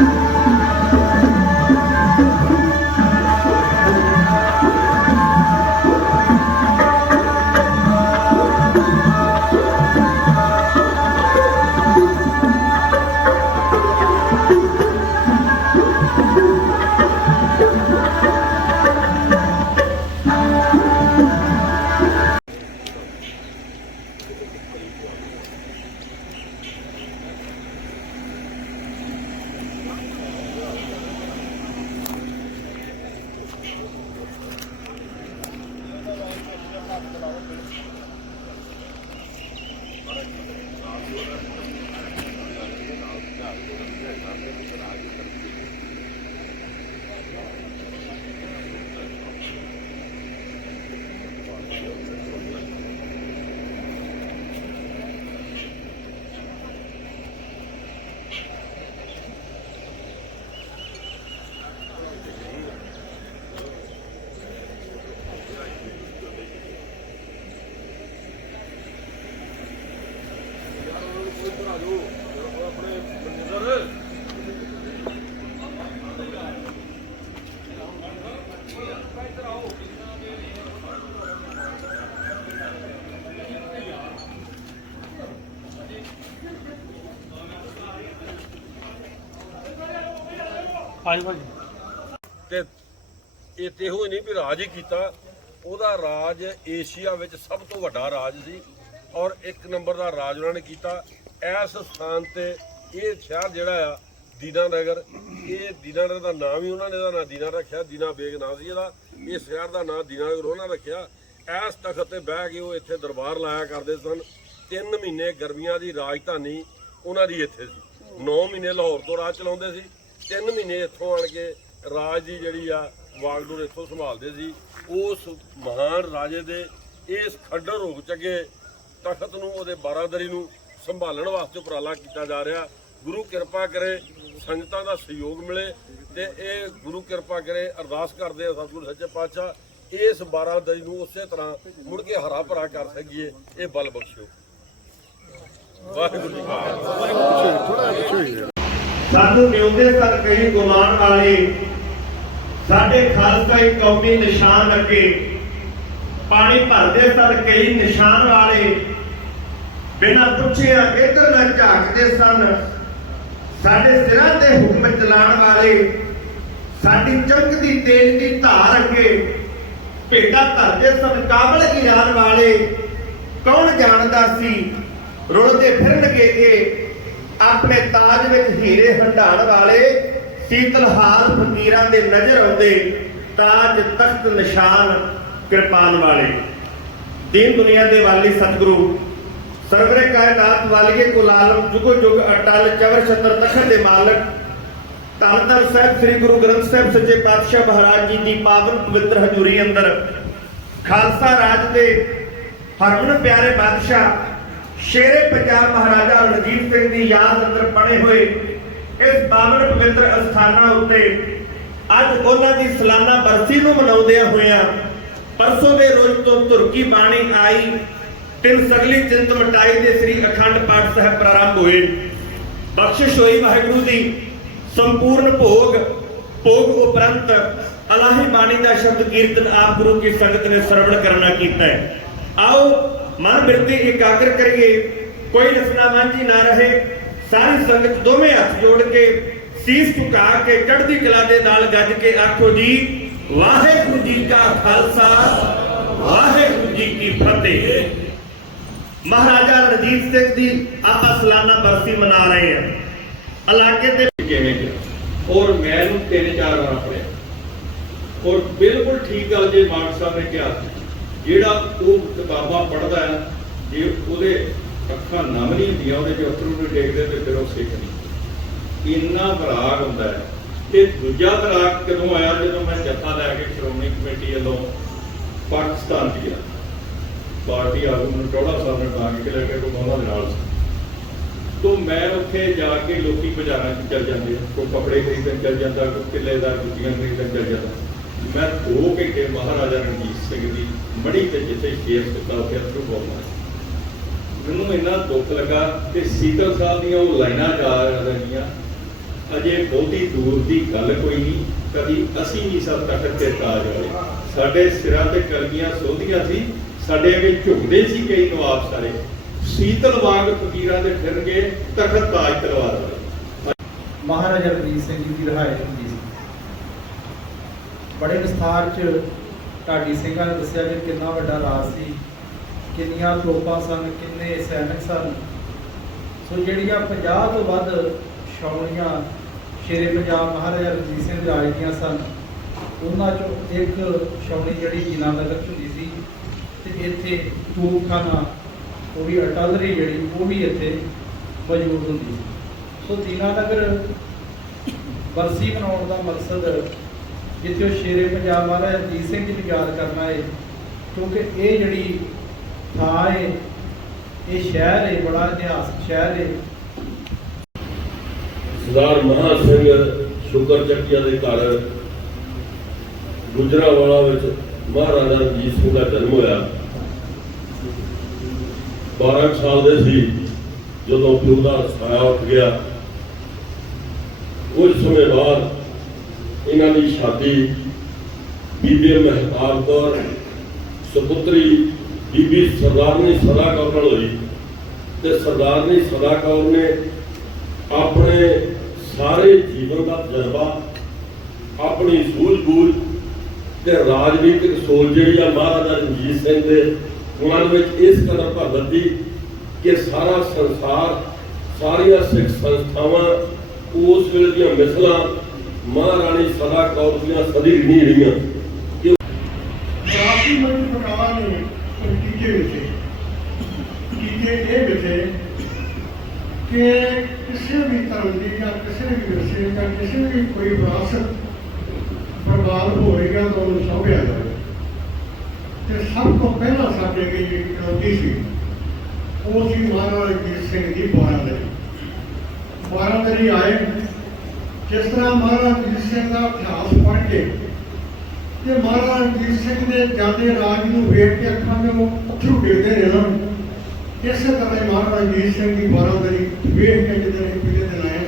you ਹਾਂਜੀ ਭਾਜੀ। ਤੇ ਇਹ ਤੇ ਇਹੋ ਹੀ ਨਹੀਂ ਵੀ ਰਾਜ ਹੀ ਕੀਤਾ। ਉਹਦਾ ਰਾਜ ਏਸ਼ੀਆ ਵਿੱਚ ਸਭ ਤੋਂ ਵੱਡਾ ਰਾਜ ਸੀ ਔਰ ਇੱਕ ਨੰਬਰ ਦਾ ਰਾਜ ਉਹਨਾਂ ਨੇ ਕੀਤਾ। ਇਸ ਸਥਾਨ ਤੇ ਇਹ ਸ਼ਹਿਰ ਜਿਹੜਾ ਆ, ਦੀਨਾ ਨਗਰ, ਇਹ ਦੀਨਾ ਨਗਰ ਦਾ ਨਾਮ ਹੀ ਉਹਨਾਂ ਨੇ ਦਾ ਨਾਂ ਦੀਨਾ ਰੱਖਿਆ, ਦੀਨਾ ਬੇਗ ਨਾਂ ਸੀ ਇਹਦਾ। ਇਹ ਸ਼ਹਿਰ ਦਾ ਨਾਂ ਦੀਨਾ ਨਗਰ ਉਹਨਾਂ ਰੱਖਿਆ। ਇਸ ਤਖਤ ਤੇ ਬਹਿ ਕੇ ਉਹ ਇੱਥੇ ਦਰਬਾਰ ਲਾਇਆ ਕਰਦੇ ਸਨ। ਤਿੰਨ ਮਹੀਨੇ ਗਰਮੀਆਂ ਦੀ ਰਾਜਧਾਨੀ ਉਹਨਾਂ ਦੀ ਇੱਥੇ ਸੀ। 9 ਮਹੀਨੇ ਲਾਹੌਰ ਤੋਂ ਰਾਜ ਚਲਾਉਂਦੇ ਸੀ। ਤਿੰਨ ਮਹੀਨੇ ਇੱਥੋਂ ਆਣ ਕੇ ਰਾਜ ਦੀ ਜਿਹੜੀ ਆ, ਵਾਗਡੋਰ ਇੱਥੋਂ ਸੰਭਾਲਦੇ ਸੀ। ਉਸ ਮਹਾਨ ਰਾਜੇ ਦੇ ਇਸ ਖੱਡਰ ਰੋਗ ਚੱਗੇ ਤਖਤ ਨੂੰ, ਉਹਦੇ ਬਾਰਾਦਰੀ ਨੂੰ ਸੰਭਾਲਣ ਵਾਸਤੇ ਉਪਰਾਲਾ ਕੀਤਾ ਜਾ ਰਿਹਾ। ਗੁਰੂ ਕਿਰਪਾ ਕਰੇ, ਸੰਗਤਾਂ ਦਾ ਸਹਿਯੋਗ ਮਿਲੇ ਤੇ ਇਹ ਗੁਰੂ ਕਿਰਪਾ ਕਰੇ, ਅਰਦਾਸ ਕਰਦੇ ਆ ਸਤਿਗੁਰੂ ਸੱਚੇ ਪਾਤਸ਼ਾਹ, ਇਸ ਬਾਰਾਦਰੀ ਨੂੰ ਉਸੇ ਤਰ੍ਹਾਂ ਮੁੜ ਕੇ ਹਰਾ ਭਰਾ ਕਰ ਸਕੀਏ, ਇਹ ਬਲ ਬਖਸ਼ਿਓ। ਵਾਹਿਗੁਰੂ ਜੀ ਕਾ ਸਾਨੂੰ ਨਿਉਂਦੇ ਸਨ ਕਈ ਗੁਮਾਨ ਵਾਲੇ। ਸਾਡੇ ਖਾਲਸਾਈ ਕੌਮੀ ਨਿਸ਼ਾਨ ਅੱਗੇ ਪਾਣੀ ਭਰਦੇ ਸਨ ਕਈ ਨਿਸ਼ਾਨ ਵਾਲੇ। ਬਿਨਾਂ ਪੁੱਛਿਆ ਇੱਧਰ ਨਾ ਝਾਕਦੇ ਸਨ। ਸਾਡੇ ਸਿਰਾਂ ਤੇ ਹੁਕਮ ਚਲਾਉਣ ਵਾਲੇ, ਸਾਡੀ ਚਮਕਦੀ ਤੇਜ ਦੀ ਧਾਰ ਅੱਗੇ ਭੇਟਾ ਧਰਦੇ ਸਨ, ਕਾਬਲ ਈਰਾਨ ਵਾਲੇ। ਕੌਣ ਜਾਣਦਾ ਸੀ? ਰੁਲਦੇ ਫਿਰਨਗੇ ਇਹ। ਆਪਣੇ ਤਾਜ ਵਿੱਚ ਹੀਰੇ ਹੰਡਾਣ ਵਾਲੇ, ਸੀਤਲ ਹਾਲ ਫਕੀਰਾਂ ਦੇ ਨਜ਼ਰ ਆਉਂਦੇ, ਤਾਜ ਤਖਤ ਨਿਸ਼ਾਨ ਕਿਰਪਾਨ ਵਾਲੇ। ਦੀਨ ਦੁਨੀਆ ਦੇ ਵਾਲੀ ਸਤਿਗੁਰੂ ਸਰਵਰੇ ਕਾਇਨਾਤ ਵਾਲੀਏ ਕੁਲ ਆਲਮ, ਜੁਗੋ ਜੁਗ ਅਟਲ, ਚਵਰ ਛਤਰ ਤਖਤ ਦੇ ਮਾਲਕ। ਧੰਨ ਸਾਹਿਬ, ਸ੍ਰੀ ਗੁਰੂ ਗ੍ਰੰਥ ਸਾਹਿਬ ਸੱਚੇ ਪਾਤਸ਼ਾਹ ਮਹਾਰਾਜ ਜੀ ਦੀ ਪਾਵਨ ਪਵਿੱਤਰ ਹਜ਼ੂਰੀ ਅੰਦਰ। ਖਾਲਸਾ ਰਾਜ ਦੇ ਹਰਮਨ ਪਿਆਰੇ ਬਾਦਸ਼ਾਹ, ਸ਼ੇਰੇ ਪੰਜਾਬ ਮਹਾਰਾਜਾ ਰਣਜੀਤ ਸਿੰਘ ਦੀ ਯਾਦ ਅੰਦਰ ਬਣੇ ਹੋਏ ਇਸ ਪਾਵਨ ਪਵਿੱਤਰ ਅਸਥਾਨਾਂ ਉੱਤੇ ਅੱਜ ਉਹਨਾਂ ਦੀ ਸਾਲਾਨਾ ਬਰਸੀ ਨੂੰ ਮਨਾਉਂਦਿਆਂ ਹੋਇਆਂ ਪਰਸੋਂ ਦੇ ਰੋਜ਼ ਤੋਂ ਤੁਰਕੀ ਬਾਣੀ ਆਈ। ਤਿੰਨ ਸਗਲੀ ਚਿੰਤ ਮਟਾਈ ਦੇ ਸ੍ਰੀ ਅਖੰਡ ਪਾਠ ਸਾਹਿਬ ਪ੍ਰਾਰੰਭ ਹੋਏ ਬਖਸ਼ਿਸ਼ ਹੋਈ ਵਾਹਿਗੁਰੂ ਦੀ ਸੰਪੂਰਨ ਭੋਗ ਭੋਗ ਉਪਰੰਤ ਅਲਾਹੀ ਬਾਣੀ ਦਾ ਸ਼ਬਦ ਕੀਰਤਨ ਆਪ ਗੁਰੂ ਕੀ ਸੰਗਤ ਨੇ ਸਰਵਣ ਕਰਨਾ ਕੀਤਾ ਹੈ ਆਓ ਮਨ ਬਿਰਤੀ ਇਕਾਗਰ ਕਰੀਏ ਕੋਈ ਰਸਨਾ ਵਾਂਝੀ ਨਾ ਰਹੇ ਸਾਰੀ ਸੰਗਤ ਦੋਵੇਂ ਹੱਥ ਜੋੜ ਕੇ ਸੀਸ ਝੁਕਾ ਕੇ ਚੜ੍ਹਦੀ ਕਲਾ ਦੇ ਨਾਲ ਗੱਜ ਕੇ ਆਖੋ ਜੀ ਵਾਹਿਗੁਰੂ ਜੀ ਕਾ ਖਾਲਸਾ ਵਾਹਿਗੁਰੂ ਜੀ ਕੀ ਫਤਿਹ ਮਹਾਰਾਜਾ ਰਣਜੀਤ ਸਿੰਘ ਦੀ ਆਪਾਂ ਸਾਲਾਨਾ ਬਰਸੀ ਮਨਾ ਰਹੇ ਹਾਂ। ਇਲਾਕੇ ਦੇ ਕਿਵੇਂ ਔਰ ਮੈਂ ਨੂੰ ਤਿੰਨ ਚਾਰ ਵਾਰ ਪੜਿਆ ਔਰ ਬਿਲਕੁਲ ਠੀਕ ਗੱਲ ਜੇ ਮਾਨ ਸਾਹਿਬ ਨੇ ਕਿਹਾ, ਜਿਹੜਾ ਉਹ ਕਿਤਾਬਾਂ ਪੜ੍ਹਦਾ ਹੈ, ਜੇ ਉਹਦੇ ਅੱਖਾਂ ਨਮ ਨਹੀਂ ਹੁੰਦੀਆਂ, ਉਹਦੇ ਚ ਅਥਰੂ ਨੂੰ ਦੇਖਦੇ ਤੇ ਫਿਰ ਉਹ ਸਿੱਖ ਨਹੀਂ ਇੰਨਾ ਬਰਾਗ ਹੁੰਦਾ ਹੈ। ਤੇ ਦੂਜਾ ਬਰਾਗ ਕਦੋਂ ਆਇਆ? ਜਦੋਂ ਮੈਂ ਜੱਥਾ ਲੈ ਕੇ ਸ਼੍ਰੋਮਣੀ ਕਮੇਟੀ ਵੱਲੋਂ ਪਾਕਿਸਤਾਨ ਗਿਆ। ਪਾਰਟੀ ਆਗੂ ਨੂੰ ਟੋੜਾ ਸਾਹਿਬ ਨੇ ਤਾਂ ਕਿ ਲੈ ਕੇ ਉਹਨਾਂ ਦੇ ਨਾਲ ਸੀ। ਤੋਂ ਮੈਂ ਉੱਥੇ ਜਾ ਕੇ ਲੋਕੀ ਬਾਜ਼ਾਰਾਂ 'ਚ ਚੱਲ ਜਾਂਦੇ ਕੋਈ ਕੱਪੜੇ ਖਰੀਦਣ ਚੱਲ ਜਾਂਦਾ, ਕੋਈ ਕਿੱਲੇ ਦਾ ਖਰੀਦਣ ਚੱਲ ਜਾਂਦਾ। ਮੈਂ 2 ਘੰਟੇ ਮਹਾਰਾਜਾ ਰਣਜੀਤ ਸਿੰਘ ਦੀ ਮੜੀ ਤੇ ਜਿੱਥੇ ਸ਼ੇਰ ਸੁੱਤਾ ਉੱਥੇ ਅਥਰੂ ਬੋਲਦਾ ਮੈਨੂੰ ਇੰਨਾ ਦੁੱਖ ਲੱਗਾ ਕਿ ਸੀਤਲ ਸਾਹਿਬ ਦੀਆਂ ਉਹ ਲਾਈਨਾਂ ਜਾ ਰਹੀਆਂ। ਅਜੇ ਬਹੁਤੀ ਦੂਰ ਦੀ ਗੱਲ ਕੋਈ ਨਹੀਂ, ਕਦੀ ਅਸੀਂ ਨਹੀਂ ਸਭ ਤਖਤ ਤੇ ਤਾਜ ਵਾਲੇ ਸਾਡੇ ਸਿਰਾਂ ਤੇ ਕਲਗੀਆਂ ਸੋਧੀਆਂ ਸੀ ਸਾਡੇ ਅੱਗੇ ਝੁਕਦੇ ਸੀ ਕਈ ਨਵਾਬ ਸਾਰੇ। ਸੀਤਲ ਵਾਂਗ ਫਕੀਰਾਂ ਦੇ ਫਿਰ ਤਖਤ ਤਾਜ ਤਲਵਾਰ ਵਾਲੇ। ਮਹਾਰਾਜਾ ਰਣਜੀਤ ਸਿੰਘ ਜੀ ਦੀ ਰਿਹਾਇਸ਼ ਹੁੰਦੀ ਸੀ। ਬੜੇ ਵਿਸਥਾਰ ਚ ਢਾਡੀ ਸਿੰਘਾਂ ਨੇ ਦੱਸਿਆ ਕਿ ਕਿੰਨਾ ਵੱਡਾ ਰਾਜ ਸੀ, ਕਿੰਨੀਆਂ ਤੋਪਾਂ ਸਨ, ਕਿੰਨੇ ਸੈਨਿਕ ਸਨ। ਸੋ ਜਿਹੜੀਆਂ 50 ਤੋਂ ਵੱਧ ਛਾਉਣੀਆਂ ਸ਼ੇਰੇ ਪੰਜਾਬ ਮਹਾਰਾਜਾ ਰਣਜੀਤ ਸਿੰਘ ਰਾਜ ਦੀਆਂ ਸਨ, ਉਹਨਾਂ ਚੋਂ ਇੱਕ ਛਾਉਣੀ ਜਿਹੜੀ ਜੀਨਾਨਗਰ ਚ ਹੁੰਦੀ ਸੀ ਇੱਥੇ ਤੋਪਖਾਨਾ ਉਹ ਵੀ ਅਟਲਰੀ ਜਿਹੜੀ, ਉਹ ਵੀ ਇੱਥੇ ਮੌਜੂਦ ਹੁੰਦੀ ਸੀ। ਸੋ ਦੀਨਾਨਗਰ ਬਰਸੀ ਮਨਾਉਣ ਦਾ ਮਕਸਦ ਜਿੱਥੇ ਉਹ ਸ਼ੇਰੇ ਪੰਜਾਬ ਮਹਾਰਾਜ ਰਣਜੀਤ ਸਿੰਘ ਜੀ ਨੂੰ ਯਾਦ ਕਰਨਾ ਹੈ ਕਿਉਂਕਿ ਇਹ ਜਿਹੜੀ ਥਾਂ ਹੈ ਇਹ ਸ਼ਹਿਰ ਹੈ ਬੜਾ ਇਤਿਹਾਸਕ ਸ਼ਹਿਰ ਹੈ ਸਰਦਾਰ ਮਹਾਂ ਸਿੰਘ ਸ਼ੁਕਰ ਚੱਕੀਆ ਦੇ ਘਰ ਗੁਜਰਾਵਾਲਾ ਵਿੱਚ ਮਹਾਰਾਜਾ ਰਣਜੀਤ ਸਿੰਘ ਦਾ ਜਨਮ ਹੋਇਆ। 12 ਸਾਲ ਦੇ ਸੀ, ਜਦੋਂ ਪਿਓ ਦਾ ਸਾਇਆ ਉੱਠ ਗਿਆ। ਕੁਝ ਸਮੇਂ ਬਾਅਦ ਇਹਨਾਂ ਦੀ ਸ਼ਾਦੀ ਬੀਬੀ ਮਹਿਤਾਬ ਕੌਰ, ਸੁਪੁੱਤਰੀ ਬੀਬੀ ਸਰਦਾਰਨੀ ਸਦਾ ਕੌਰ ਨਾਲ ਹੋਈ ਤੇ ਸਰਦਾਰਨੀ ਸਦਾ ਕੌਰ ਨੇ ਆਪਣੇ ਸਾਰੇ ਜੀਵਨ ਦਾ ਤਜਰਬਾ, ਆਪਣੀ ਸੂਝ-ਬੂਝ ਤੇ ਰਾਜਨੀਤਿਕ ਸੋਚ ਜਿਹੜੀ ਆ ਮਹਾਰਾਜਾ ਰਣਜੀਤ ਸਿੰਘ ਦੇ ਉਹਨਾਂ ਵਿੱਚ ਇਸ ਕਦਰ ਭਰ ਦਿੱਤੀ ਕਿ ਸਾਰਾ ਸੰਸਾਰ, ਸਾਰੀਆਂ ਸਿੱਖ ਸੰਸਥਾਵਾਂ ਉਸ ਵੇਲੇ ਦੀਆਂ ਮਿਸਲਾਂ ਮਹਾਰਾਣੀ ਸਦਾ ਕੌਰ ਦੀਆਂ ਸਦੀ ਨਹੀਂ ਰਹੀਆਂ। ਕਿ ਰਾਸ਼ੀ ਮੰਤਰੀ ਸਰਕਾਰ ਨੇ ਨਤੀਜੇ ਵਿੱਚ ਟੀਕੇ ਇਹ ਵਿਖੇ ਕਿ ਕਿਸੇ ਵੀ ਧਰਮ ਦੀ ਜਾਂ ਕਿਸੇ ਵੀ ਵਿਰਸੇ ਜਾਂ ਕਿਸੇ ਵੀ ਕੋਈ ਵਿਰਾਸਤ ਬਰਬਾਦ ਹੋਏਗਾ ਤਾਂ ਉਹਨੂੰ ਸੌਂਪਿਆ ਜਾਵੇ। ਤੇ ਸਭ ਤੋਂ ਪਹਿਲਾਂ ਸਾਡੇ ਲਈ ਜਿਹੜੀ ਚੁਣੌਤੀ ਸੀ, ਉਹ ਸੀ ਮਹਾਰਾਜਾ ਰਣਜੀਤ ਸਿੰਘ ਦੀ ਬਾਰਾਦਰੀ। ਬਾਰਾਦਰੀ ਆਏ, ਜਿਸ ਤਰ੍ਹਾਂ ਮਹਾਰਾਜ ਰਣਜੀਤ ਸਿੰਘ ਦਾ ਇਤਿਹਾਸ ਪੜ੍ਹ ਕੇ, ਤੇ ਮਹਾਰਾਜਾ ਰਣਜੀਤ ਸਿੰਘ ਦੇ ਜਾਂਦੇ ਰਾਜ ਨੂੰ ਵੇਖ ਕੇ ਅੱਖਾਂ ਦੇ ਅੱਥਰੂ ਡਿੱਗਦੇ ਨੇ ਇਸੇ ਤਰ੍ਹਾਂ ਹੀ ਮਹਾਰਾਜਾ ਰਣਜੀਤ ਸਿੰਘ ਦੀ ਬਾਰਾਦਰੀ ਵੇਖ ਕੇ ਜਿਹੜੇ ਪਿਛਲੇ ਦਿਨ ਆਏ।